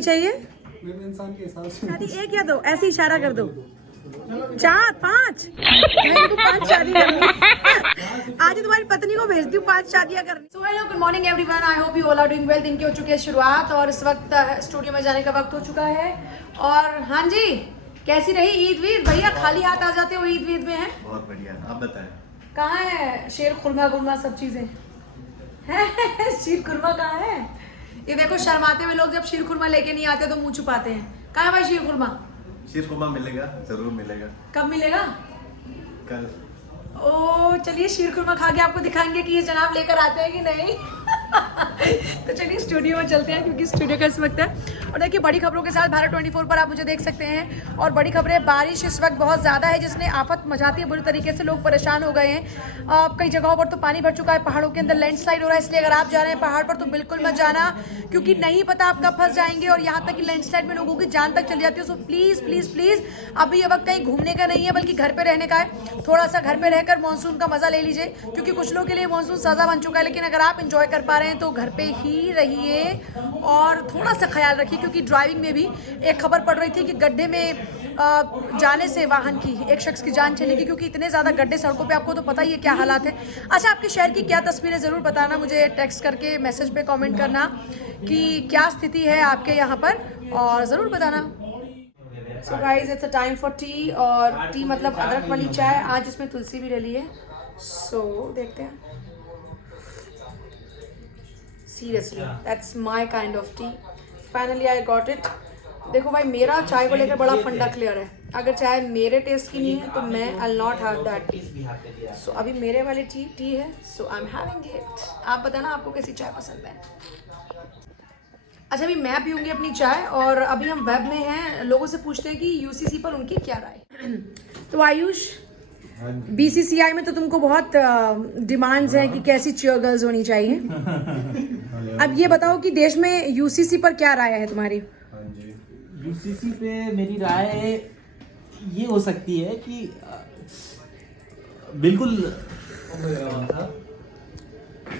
चाहिए इंसान के हिसाब से। शादी एक या दो, ऐसे इशारा कर दो। 4 5 नहीं तो 5 शादी करनी। आज तुम्हारी पत्नी को भेजती हूँ 5 शादियाँ करनी। So hello, good morning everyone, I hope you all are doing well. दिन की हो चुकी है शुरुआत और इस वक्त स्टूडियो में जाने का वक्त हो चुका है। और हाँ जी, कैसी रही ईद वीद? भैया खाली हाथ आ जाते हो ईद वीद में? है बहुत बढ़िया, आप बताएं। कहाँ है शेर खुरमा गुरमा सब चीजें हैं? शीर खुरमा कहाँ है? ये देखो शर्माते हुए लोग जब शीर खुरमा लेके नहीं आते तो मुंह छुपाते हैं। कहाँ है भाई शीर खुरमा? शीर खुरमा मिलेगा, जरूर मिलेगा। कब मिलेगा? कल। ओ चलिए, शीर खुरमा खा के आपको दिखाएंगे कि ये जनाब लेकर आते हैं कि नहीं। तो चलिए स्टूडियो में चलते हैं क्योंकि स्टूडियो का इस वक्त है। और देखिए बड़ी खबरों के साथ भारत 24 पर आप मुझे देख सकते हैं। और बड़ी खबरें, बारिश इस वक्त बहुत ज़्यादा है जिसने आफत मचाती है बुरी तरीके से, लोग परेशान हो गए हैं। कई जगहों पर तो पानी भर चुका है, पहाड़ों के अंदर लैंडस्लाइड हो रहा है। इसलिए अगर आप जा रहे हैं पहाड़ पर तो बिल्कुल मत जाना, क्योंकि नहीं पता आप कब फंस जाएंगे। और यहाँ तक कि लैंडस्लाइड में लोगों की जान तक चली जाती है। सो प्लीज़ प्लीज़ प्लीज़, अभी ये वक्त कहीं घूमने का नहीं है बल्कि घर पर रहने का है। थोड़ा सा घर पर रहकर मानसून का मजा ले लीजिए, क्योंकि कुछ लोगों के लिए मानसून सजा बन चुका है। लेकिन अगर आप इंजॉय कर पा रहे हैं तो घर पे ही रहिए और थोड़ा सा ख्याल रखिए, क्योंकि ड्राइविंग में भी एक खबर पड़ रही थी कि गड्ढे में जाने से वाहन की एक शख्स की जान चलेगी, क्योंकि इतने ज़्यादा गड्ढे सड़कों पे, आपको तो पता ही है क्या हालात है। अच्छा, आपके शहर की क्या तस्वीरें ज़रूर बताना, मुझे टेक्स्ट करके मैसेज पे कमेंट करना कि क्या स्थिति है आपके यहाँ पर, और ज़रूर बताना। So guys, it's a time for T, और टी मतलब अदरक वाली चाय। आज इसमें तुलसी भी डली है। सो देखते हैं। Seriously that's my kind of T. Finally I got it. देखो भाई, मेरा चाय को लेकर बड़ा फंडा क्लियर है। अगर चाय मेरे टेस्ट की नहीं है तो मैं आई नॉट हैव दैट टी। सो अभी मेरे वाली टी है, सो आई एम हैविंग इट। आप बताना आपको कैसी चाय पसंद है। अच्छा, अभी मैं पीऊंगी अपनी चाय, और अभी हम वेब में हैं। लोगों से पूछते हैं कि यूसीसी पर उनकी क्या राय। तो आयुष, बीसीसीआई में तो तुमको बहुत डिमांड्स हैं कि कैसी चीयर गर्ल्स होनी चाहिए। अब ये बताओ कि देश में यूसीसी पर क्या राय है तुम्हारी? यूसीसी पे मेरी राय ये हो सकती है कि बिल्कुल।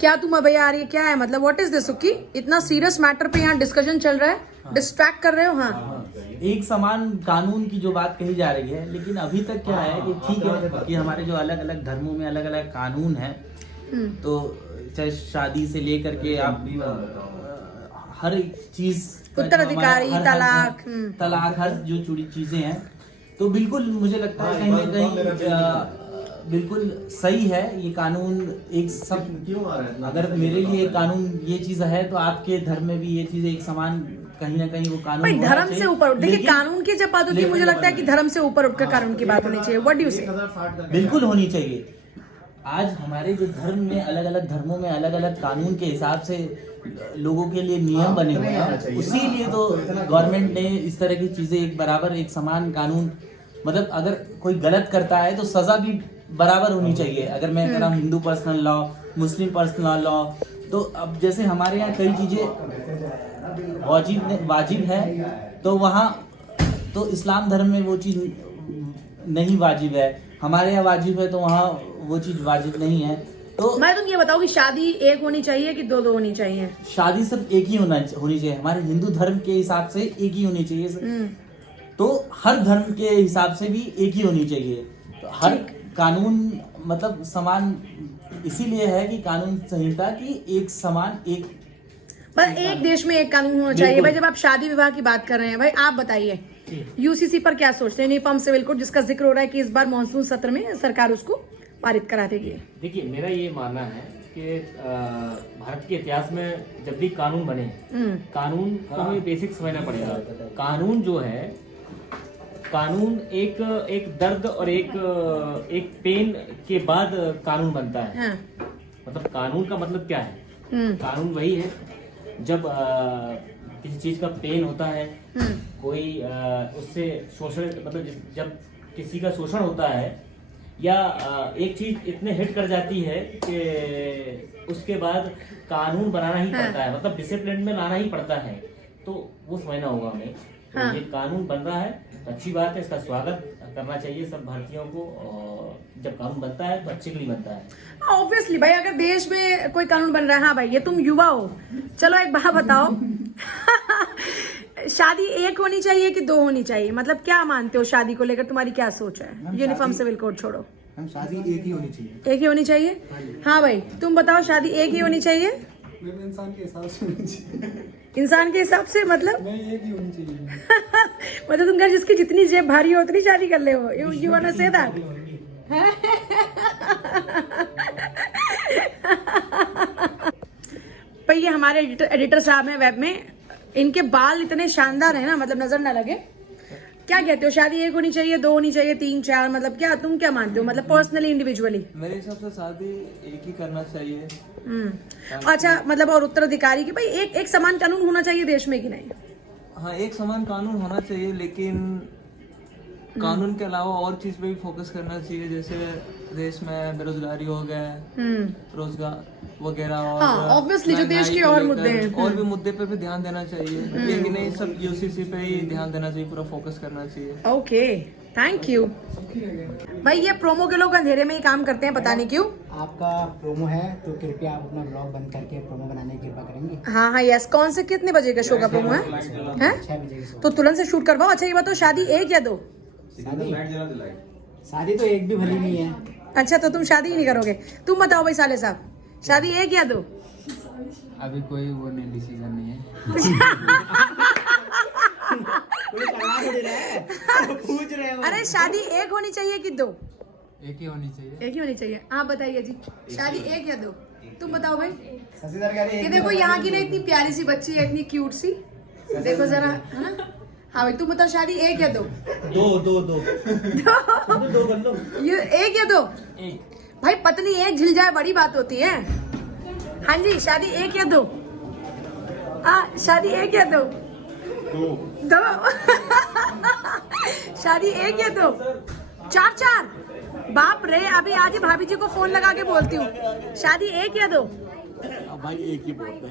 क्या तुम अभी आ रही है? क्या है मतलब, व्हाट इज दिस? सुकी, इतना सीरियस मैटर पे यहाँ डिस्कशन चल रहा है, डिस्ट्रैक्ट कर रहे हो। हाँ, एक समान कानून की जो बात कही जा रही है, लेकिन अभी तक क्या है कि ठीक है कि हमारे जो अलग अलग धर्मों में अलग अलग कानून है, तो चाहे शादी से लेकर के आप हर एक चीज, उत्तराधिकारी, तलाक, तलाक, हर जो जुड़ी चीजें हैं, तो बिल्कुल मुझे लगता है कहीं ना कहीं बिल्कुल सही है ये कानून। एक सब क्यों आ रहा है? अगर मेरे लिए कानून ये चीज है तो आपके धर्म में भी ये चीज एक समान कहीं ना कहीं वो कानून भाई धर्म से ऊपर। देखिए, कानून की जब बात होती है, मुझे लगता है कि धर्म से ऊपर उठकर कानून की बात होनी चाहिए। व्हाट डू यू से? बिल्कुल होनी चाहिए। आज हमारे जो धर्म में अलग अलग धर्मों में अलग अलग कानून के हिसाब से लोगों के लिए नियम बने हुए हैं, उसीलिए तो गवर्नमेंट ने इस तरह की चीजें एक बराबर एक समान कानून, मतलब अगर कोई गलत करता है तो सजा भी बराबर होनी चाहिए। अगर मैं कह रहा हूँ हिंदू पर्सनल लॉ, मुस्लिम पर्सनल लॉ, तो अब जैसे हमारे यहाँ कई चीजें वाजिब है, तो वहाँ तो इस्लाम धर्म में वो चीज नहीं वाजिब है, हमारे यहाँ वाजिब है तो वहाँ वो चीज वाजिब नहीं है। तो मैं तुम ये बताओ कि शादी एक होनी चाहिए कि दो होनी चाहिए? शादी सिर्फ एक ही होनी चाहिए। हमारे हिंदू धर्म के हिसाब से एक ही होनी चाहिए, तो हर धर्म के हिसाब से भी एक ही होनी चाहिए। तो हर कानून मतलब समान इसीलिए है कि कानून संहिता की एक समान एक, बस एक देश में एक कानून होना चाहिए। भाई जब आप शादी विवाह की बात कर रहे हैं, भाई आप बताइए यूसीसी पर क्या सोचते हैं? यूनिफॉर्म सिविल कोड जिसका जिक्र हो रहा है कि इस बार मानसून सत्र में सरकार उसको पारित करा देगी। देखिए, मेरा ये मानना है कि भारत के इतिहास में जब भी कानून बने, कानून को हमें बेसिक समझना पड़ेगा। कानून जो है, कानून एक दर्द और एक पेन के बाद कानून बनता है। हाँ। मतलब कानून का मतलब क्या है? कानून वही है जब किसी चीज का पेन होता है, कोई उससे शोषण, मतलब जब किसी का शोषण होता है, या एक चीज इतने हिट कर जाती है कि उसके बाद कानून बनाना ही पड़ता है, मतलब डिसिप्लिन में लाना ही पड़ता है। तो वो समझना होगा हमें। तो ये कानून बन रहा है, अच्छी बात है, इसका स्वागत करना चाहिए सब भारतीयों को। और जब कानून बनता है तो अच्छे के लिए बनता है। ऑब्वियसली भाई, अगर देश में कोई कानून बन रहा है, हाँ भाई ये तुम युवा हो, चलो एक बात बताओ। शादी एक होनी चाहिए कि 2 होनी चाहिए, मतलब क्या मानते हो शादी को लेकर, तुम्हारी क्या सोच है? यूनिफॉर्म सिविल कोड छोड़ो, हम शादी एक ही होनी चाहिए। एक ही होनी चाहिए। हाँ भाई तुम बताओ, शादी एक ही होनी चाहिए? मेरे इंसान के हिसाब से होनी चाहिए। इंसान के हिसाब से मतलब नहीं, एक ही होनी चाहिए। मतलब तुम घर जिसकी जितनी जेब भारी हो उतनी शादी कर ले हो, you want to say that? पर ये हमारे एडिटर साहब हैं वेब में, इनके बाल इतने शानदार हैं ना, मतलब नजर ना लगे। क्या कहते हो, शादी एक होनी चाहिए, 2 होनी चाहिए, 3, 4, मतलब क्या तुम क्या मानते हो, मतलब पर्सनली इंडिविजुअली? मेरे हिसाब से शादी एक ही करना चाहिए। अच्छा, मतलब और उत्तराधिकारी की भाई एक समान कानून होना चाहिए देश में कि नहीं? हाँ, एक समान कानून होना चाहिए, लेकिन कानून के अलावा और चीज पे भी फोकस करना चाहिए। जैसे देश में बेरोजगारी हो गया, रोजगार वगैरह, और हाँ, obviously जो देश के महंगाई को और लेकर मुद्दे हैं। और भी मुद्दे पे भी ध्यान देना चाहिए, लेकिन नहीं सब यूसीसी पे ही ध्यान देना चाहिए, पूरा फोकस करना चाहिए। ओके, थैंक यू भाई। ये प्रोमो के लोग अंधेरे में ही काम करते हैं, पता नहीं क्यों। आपका प्रोमो है तो कृपया आप अपना ब्लॉग बंद करके प्रोमो बनाने की कृपा करेंगे। हाँ हाँ यस। कौन से कितने बजे का शो का प्रोमो है? 6 बजे के शो। तो तुरंत से शूट करवाओ। अच्छा ये बताओ, शादी एक या 2? शादी तो एक भी भली नहीं है। अच्छा तो तुम शादी ही नहीं करोगे। तुम बताओ भाई साले साहब, शादी एक या 2? अभी कोई वो नहीं, डिसीजन नहीं है। पूछ रहे हो? अरे शादी एक होनी चाहिए कि 2? एक ही होनी चाहिए। एक ही होनी चाहिए। आप बताइए जी, शादी एक या 2? तुम बताओ भाई। शशिधर कह रहे हैं ये एक देखो भी यहाँ की ना इतनी प्यारी सी बच्ची है, इतनी क्यूट सी, देखो जरा, है ना? हाँ भाई तुम बताओ, शादी एक या 2? 2 ये एक या 2? भाई पत्नी एक झिल जाए बड़ी बात होती है। हाँ जी, शादी एक या 2? शादी एक या 2? 2 शादी एक या 2? 4 बाप रे, अभी आज ही भाभी जी को फोन लगा के बोलती हूँ। शादी एक या 2? भाई एक ही बहुत है,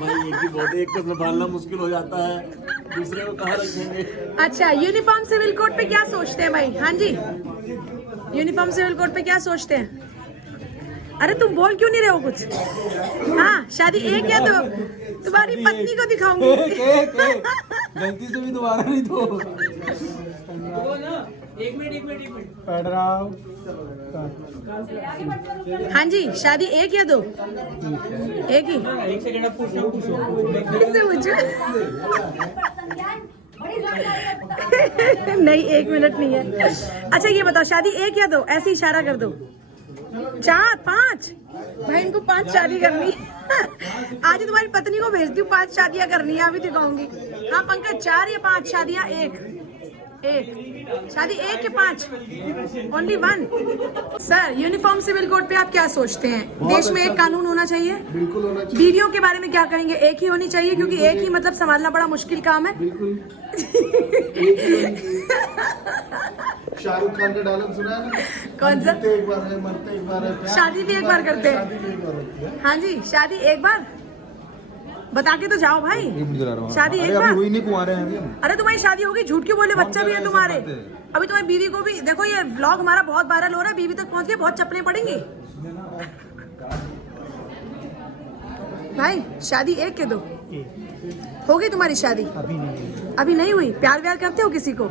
भाई एक ही बहुत है। एक को संभालना मुश्किल हो जाता है, दूसरे को कहाँ रखेंगे। अच्छा, यूनिफॉर्म सिविल कोड पे क्या सोचते हैं भाई? हाँ जी, यूनिफॉर्म सिविल कोड पे क्या सोचते हैं? अरे तुम बोल क्यों नहीं रहे हो कुछ? हाँ, शादी एक या 2? तुम्हारी पत्नी को दिखाऊंगी। गलती से भी दोबारा नहीं तो। एक मिनट। हाँ जी, शादी एक या 2? एक ही। एक सेकंड, आप पूछो। इससे पूछो। नहीं, 1 मिनट नहीं है। अच्छा ये बताओ, शादी एक या 2? ऐसे इशारा कर दो। 4, 5? भाई इनको 5 शादी करनी। आज तुम्हारी पत्नी को भेजती हूँ, 5 शादियां करनी है, अभी दिखाऊंगी। हाँ पंकज, 4 या 5 शादियां? एक शादी, 1 या 5? Only 1। Sir, uniform civil code पे आप क्या सोचते हैं? देश में एक कानून होना चाहिए? बिल्कुल होना चाहिए। बीवियों के बारे में क्या करेंगे? एक ही होनी चाहिए, क्योंकि एक ही मतलब संभालना बड़ा मुश्किल काम है। बिल्कुल। शाहरुख खान का डायलॉग सुना है ना? कौन सा? जीते एक बार है, मरते एक बार है, शादी भी एक बार करते हैं। शादी भी एक बार होती है। हाँ जी, शादी एक बार? बता के तो जाओ भाई। शादी एक बार? हुई नहीं, कुंवारे हैं अभी हम। अरे तुम्हारी शादी होगी, झूठ क्यों बोले? बच्चा भी है तुम्हारे। अभी तुम्हारी बीवी को भी देखो, ये व्लॉग हमारा बहुत वायरल हो रहा है, बीवी तक पहुंच गए, बहुत चप्पलें पड़ेंगी भाई। शादी एक के 2? हो गई तुम्हारी शादी? अभी नहीं हुई। प्यार व्यार करते हो किसी को?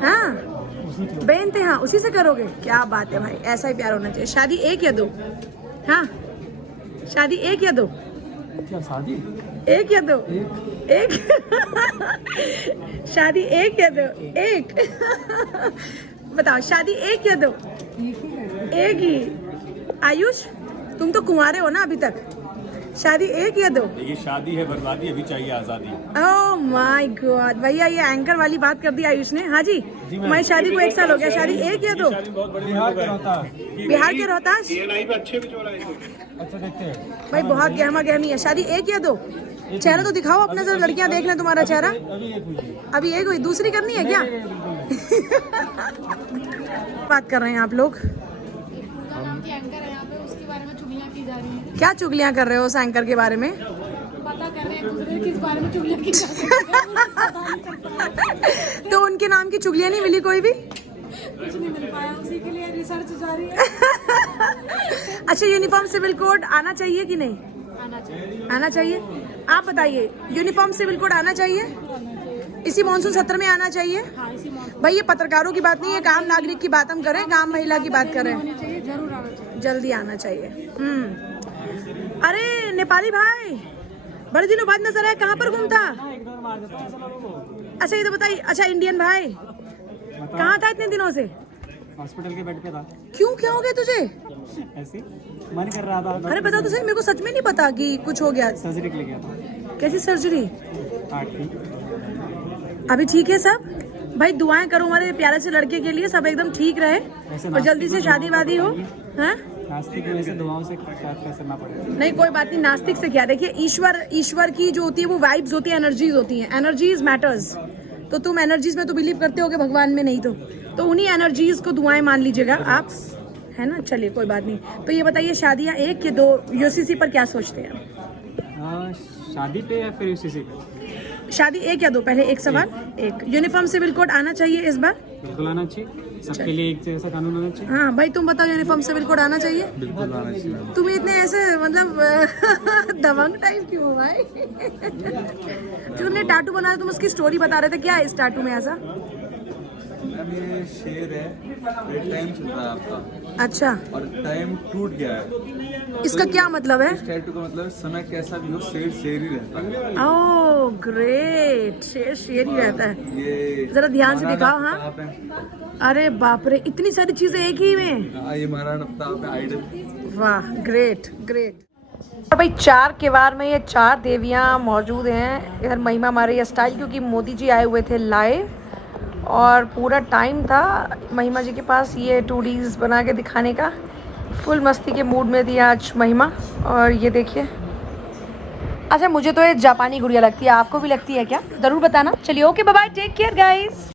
हाँ, बेनते हाँ, उसी से करोगे? क्या बात है भाई, ऐसा ही प्यार होना चाहिए। शादी एक या 2? हाँ, शादी एक या 2? क्या शादी? 1 या 2? एक। शादी 1 या 2? 1। बताओ, शादी 1 या 2? एक ही। आयुष, तुम तो कुंवारे हो ना अभी तक। शादी 1 या 2? ये शादी है बर्बादी, अभी चाहिए आजादी। ओह माय गॉड भैया, ये एंकर वाली बात कर दी आयुष ने। हाँ जी, तुम्हारी शादी को 1 साल हो गया। शादी 1 या 2? बिहार के रोहतास। बिहार के रोहतास? अच्छा देखते हैं। भाई बहुत गहमा गहमी है। शादी 1 या 2? चेहरा तो दिखाओ अपना, जरा लड़कियां देख लें तुम्हारा चेहरा। अभी एक हुई, दूसरी करनी है क्या? बात कर रहे हैं आप लोग? क्या चुगलियां कर रहे हो उस एंकर के बारे में? पता कर रहे हैं किस बारे में चुगलियां की जा सकती है। तो उनके नाम की चुगलियां नहीं मिली कोई भी? कुछ नहीं मिल पाया, उसी के लिए रिसर्च जारी है। अच्छा, यूनिफॉर्म सिविल कोड आना चाहिए कि नहीं? आना चाहिए। आना चाहिए। आप बताइए, यूनिफॉर्म सिविल कोड आना चाहिए? इसी मानसून सत्र में आना चाहिए। हाँ इसी मौसम भाई ये पत्रकारों की बात नहीं है, काम नागरिक की बात हम करें, काम महिला की बात करें। होनी चाहिए, जरूर आना चाहिए। जल्दी आना चाहिए। अरे नेपाली भाई बड़े दिनों बाद नजर आया, कहाँ पर घूमता? अच्छा ये तो बताइए, अच्छा इंडियन भाई कहाँ था इतने दिनों से? हॉस्पिटल के बेड पे था। क्यों, क्या हो गया तुझे? ऐसे मन कर रहा था। अरे बता तो सही, मेरे को सच में नहीं पता कि कुछ हो गया। सर्जरी के लिए गया था। कैसी सर्जरी? हार्ट की। अभी ठीक है सब? भाई दुआएं करो हमारे प्यारे से लड़के के लिए, सब एकदम ठीक रहे और जल्दी से शादी वादी हो। हैं? नास्तिक की वजह से दुआओं से शायद करना पड़ेगा। नहीं कोई बात नहीं, नास्तिक से क्या, देखिए ईश्वर की जो होती है वो वाइब्स होती है, एनर्जीज होती हैं, एनर्जीज मैटर्स। तो तुम एनर्जीज में तो बिलीव करते होगे, भगवान में नहीं तो उन्हीं एनर्जीज को दुआएं मान लीजिएगा आप, है ना। चलिए कोई बात नहीं। तो ये बताइए शादियाँ 1 या 2 यूसीसी पर क्या सोचते हैं? शादी पे या फिर यूसीसी पे? शादी 1 या 2? पहले एक सवाल। 1 यूनिफॉर्म सिविल कोड आना चाहिए इस बार? बिल्कुल आना चाहिए, सबके लिए एक जैसा कानून होना चाहिए। हाँ भाई तुम बताओ, यूनिफॉर्म सिविल कोड आना चाहिए? बिल्कुल आना चाहिए। तुम इतने ऐसे मतलब दबंग टाइप क्यों हो भाई? जो तुमने टाटू बनाया, तुम उसकी स्टोरी बता रहे थे, क्या है इस टाटू में ऐसा? ये शेर है, ये टाइम चल रहा है आपका। अच्छा, और टाइम टूट गया है। इसका क्या मतलब है? इस टैटू का मतलब समय कैसा भी हो, शेर शेर ही रहता है। ओह ग्रेट, शेर ही रहता है। ये जरा ध्यान से दिखाओ। हाँ प्रताप है। अरे बाप रे, इतनी सारी चीजें एक ही में। ये महाराणा प्रताप है, आइडल। वाह ग्रेट ग्रेट। और भाई 4 किवाड़ में ये 4 देवियाँ मौजूद हैं। इधर महिमा मार रही है स्टाइल, क्योंकि मोदी जी आए हुए थे लाइव और पूरा टाइम था महिमा जी के पास ये 2Ds बना के दिखाने का। फुल मस्ती के मूड में थी आज महिमा। और ये देखिए, अच्छा मुझे तो ये जापानी गुड़िया लगती है, आपको भी लगती है क्या? ज़रूर बताना। चलिए okay bye bye, take care guys.